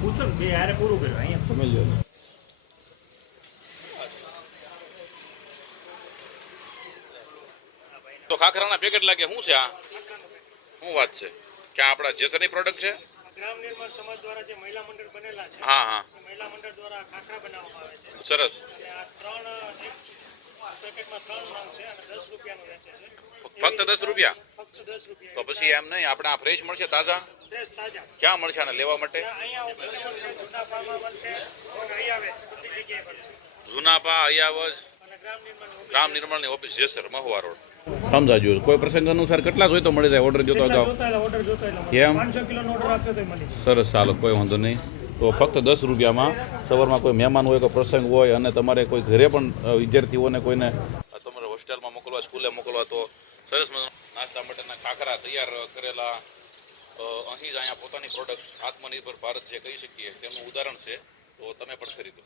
પૂછો ને બે હારે પૂરું કર્યું અહીંયા તમે લ્યો તો ખાખરાના પેકેટ લાગે શું છે આ? શું વાત છે? કે આ આપણા જેસરની પ્રોડક્ટ છે? ગ્રામ નિર્માણ સમાજ દ્વારા જે મહિલા મંડળ બનેલા છે હા હા. મહિલા મંડળ દ્વારા ખાખરા બનાવવામાં આવે છે. સરસ. આ ત્રણ પેકેટમાં ત્રણ નામ છે અને દસ રૂપિયાનું વેચે છે. ફક્ત દસ રૂપિયા? તો પછી એમ નહીં આપણે આ ફ્રેશ મળશે તાજા? ક્યાં મળશે આને લેવા માટે? જુનાપા અયાવજ ગ્રામ નિર્માણની ઓફિસ જેસર મહુવા રોડ. સમજાજો કોઈ પ્રસંગ અનુસાર કેટલા જોઈએ તો મળી જાય ઓર્ડર જોતો અગાઉ એટલે એમ? સરસ ચાલો કોઈ વાંધો નહીં. તો ફક્ત દસ રૂપિયામાં સવારમાં કોઈ મહેમાન હોય કોઈ પ્રસંગ હોય અને તમારે કોઈ ઘરે પણ વિદ્યાર્થીઓને કોઈને તમારે હોસ્ટેલમાં મોકલવા સ્કૂલે મોકલવા તો સરસ નાસ્તા માટેના ખાખરા તૈયાર કરેલા. અહીં જ અહીંયા પોતાની પ્રોડક્ટ આત્મનિર્ભર ભારત જે કહી શકીએ, તેનું ઉદાહરણ છે, તો તમે પણ ખરીદો.